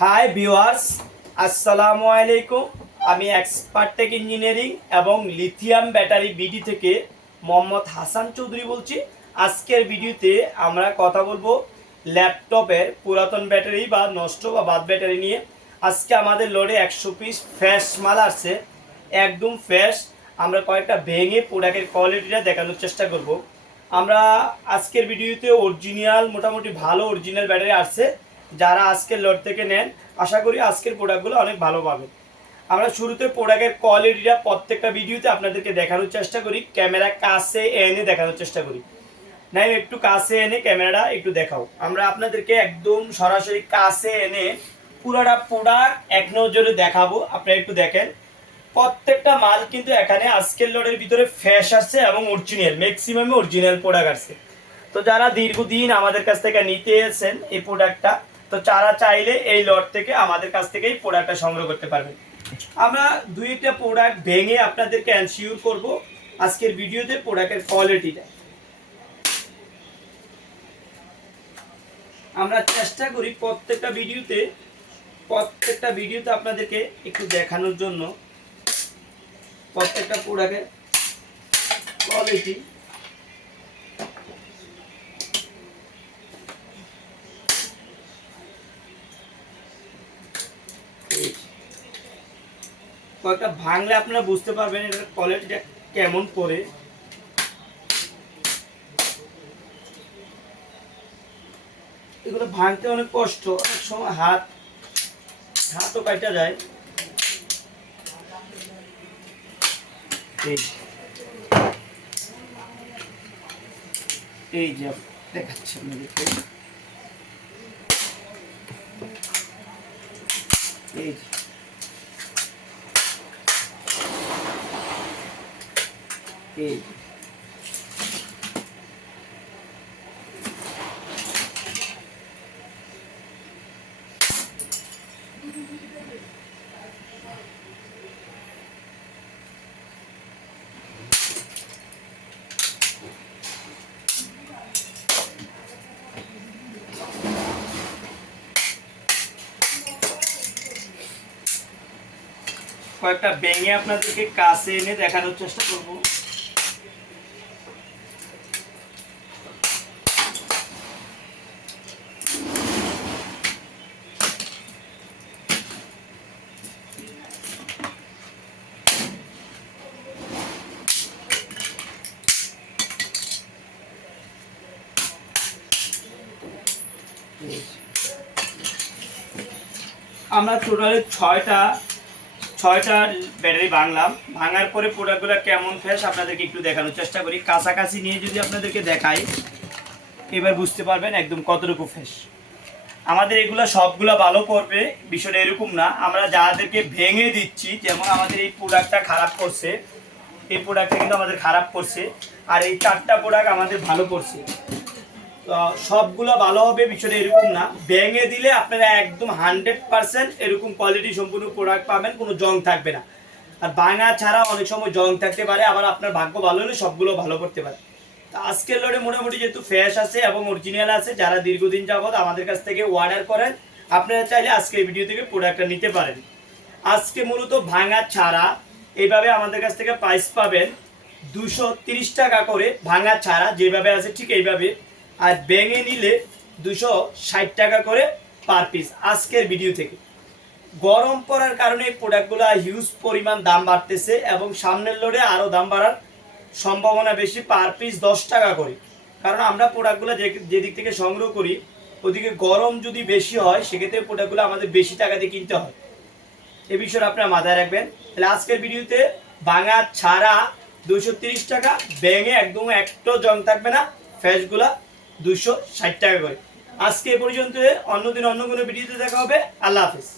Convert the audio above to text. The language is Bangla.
হাই ভিউয়ার্স, আসসালামু আলাইকুম। আমি এক্সপার্ট টেক ইঞ্জিনিয়ারিং এবং লিথিয়াম ব্যাটারি বিডি থেকে মোহাম্মদ হাসান চৌধুরী বলছি। আজকের ভিডিওতে আমরা কথা বলবো ল্যাপটপের পুরাতন ব্যাটারি বা নষ্ট বা বাদ ব্যাটারি নিয়ে। আজকে আমাদের লোডে 100 পিস ফ্রেশ মাল আসছে, একদম ফ্রেশ। আমরা কয়েকটা ভেঙে প্রোডাক্টের কোয়ালিটিটা দেখানোর চেষ্টা করব। আমরা আজকের ভিডিওতে অরিজিনাল, মোটামুটি ভালো অরিজিনাল ব্যাটারি আসছে। যারা আজকের লট থেকে নেন, আশা করি আজকের প্রোডাক্টগুলো অনেক ভালো পাবেন। আমরা শুরুতে প্রোডাক্টের কোয়ালিটিটা প্রত্যেকটা ভিডিওতে আপনাদেরকে দেখানোর চেষ্টা করি, ক্যামেরা কাছে এনে দেখানোর চেষ্টা করি। নাই একটু কাছে এনে ক্যামেরাটা একটু দেখাও। আমরা আপনাদেরকে একদম সরাসরি কাছে এনে পুরোটা প্রোডাক্ট এক নজরে দেখাবো। আপনারা একটু দেখেন, প্রত্যেকটা মাল কিন্তু এখানে আজকের লটের ভিতরে ফ্রেশ আসছে এবং অরিজিনাল, ম্যাক্সিমাম অরিজিনাল প্রোডাক্ট আসছে। তো যারা দীর্ঘদিন আমাদের কাছ থেকে নিতে এসেছেন এই প্রোডাক্টটা, তো যারা চাইলে এই লট থেকে আমাদের কাছ থেকে এই প্রোডাক্টটা সংগ্রহ করতে পারবেন। আমরা দুইটা প্রোডাক্ট ভেঙে আপনাদেরকে এনশিওর করব আজকের ভিডিওতে প্রোডাক্টের কোয়ালিটিটা। আমরা চেষ্টা করি প্রত্যেকটা ভিডিওতে আপনাদেরকে একটু দেখানোর জন্য প্রত্যেকটা প্রোডাক্টের কোয়ালিটি। কয়েকটা ভাঙলে আপনারা বুঝতে পারবেন এটার কোয়ালিটিটা কেমন করে। এগুলো ভাঙতে অনেক কষ্ট, অনেক সময় হাতও কাটা যায়। এই যে দেখাচ্ছি আপনাদেরকে, এই যে এই কয়েকটা ভেঙে আপনাদেরকে কাছে এনে দেখানোর চেষ্টা করব। আমরা টোটালি ছয়টা ব্যাটারি ভাঙলাম। ভাঙার পরে প্রোডাক্টগুলো কেমন ফ্রেশ আপনাদেরকে একটু দেখানোর চেষ্টা করি। কাছাকাছি নিয়ে যদি আপনাদেরকে দেখাই, এবার বুঝতে পারবেন একদম কতটুকু ফ্রেশ। আমাদের এগুলো সবগুলো ভালো করবে, বিষয়টা এরকম না। আমরা যাদেরকে ভেঙে দিচ্ছি, যেমন আমাদের এই প্রোডাক্টটা খারাপ করছে, এই প্রোডাক্টটা কিন্তু আমাদের খারাপ করছে, আর এই 4টা প্রোডাক্ট আমাদের ভালো করছে। তো সবগুলো ভালো হবে বিষয়টা এরকম না। ভেঙে দিলে আপনারা একদম 100% এরকম কোয়ালিটি সম্পূর্ণ প্রোডাক্ট পাবেন, কোনো জং থাকবে না। আর ভাঙা ছাড়া অনেক সময় জং থাকতে পারে, আবার আপনার ভাগ্য ভালো হলে সবগুলো ভালো করতে পারে। তো আজকের লটে মোটামুটি যেহেতু ফ্রেশ আছে এবং অরিজিনাল আছে, যারা দীর্ঘদিন যাবত আমাদের কাছ থেকে অর্ডার করেন, আপনারা চাইলে আজকের ভিডিও থেকে প্রোডাক্টটা নিতে পারেন। আজকে মূলত ভাঙা ছাড়া এইভাবে আমাদের কাছ থেকে প্রাইস পাবেন 230 টাকা করে, ভাঙা ছাড়া যেভাবে আছে ঠিক এইভাবে। আর ভেঙে নিলে 260 টাকা করে পার পিস আজকের ভিডিও থেকে। গরম পড়ার কারণে এই প্রোডাক্টগুলো হিউজ পরিমাণ দাম বাড়তেছে এবং সামনের লোডে আরও দাম বাড়ার সম্ভাবনা বেশি। পার পিস 10 টাকা করে, কারণ আমরা প্রোডাক্টগুলো যেদিক থেকে সংগ্রহ করি ওদিকে গরম যদি বেশি হয়, সেক্ষেত্রে প্রোডাক্টগুলো আমাদের বেশি টাকা দিয়ে কিনতে হয়। এই বিষয়টা আপনারা মাথায় রাখবেন। তাহলে আজকের ভিডিওতে ভাঙা ছাড়া 230 টাকা, ভেঙে একদম একটা জং থাকবে না, ফ্রেশগুলা 260 টাকা করে। আজকে এ পর্যন্ত, অন্যদিন অন্য কোনো ভিডিওতে দেখা হবে। আল্লাহ হাফেজ।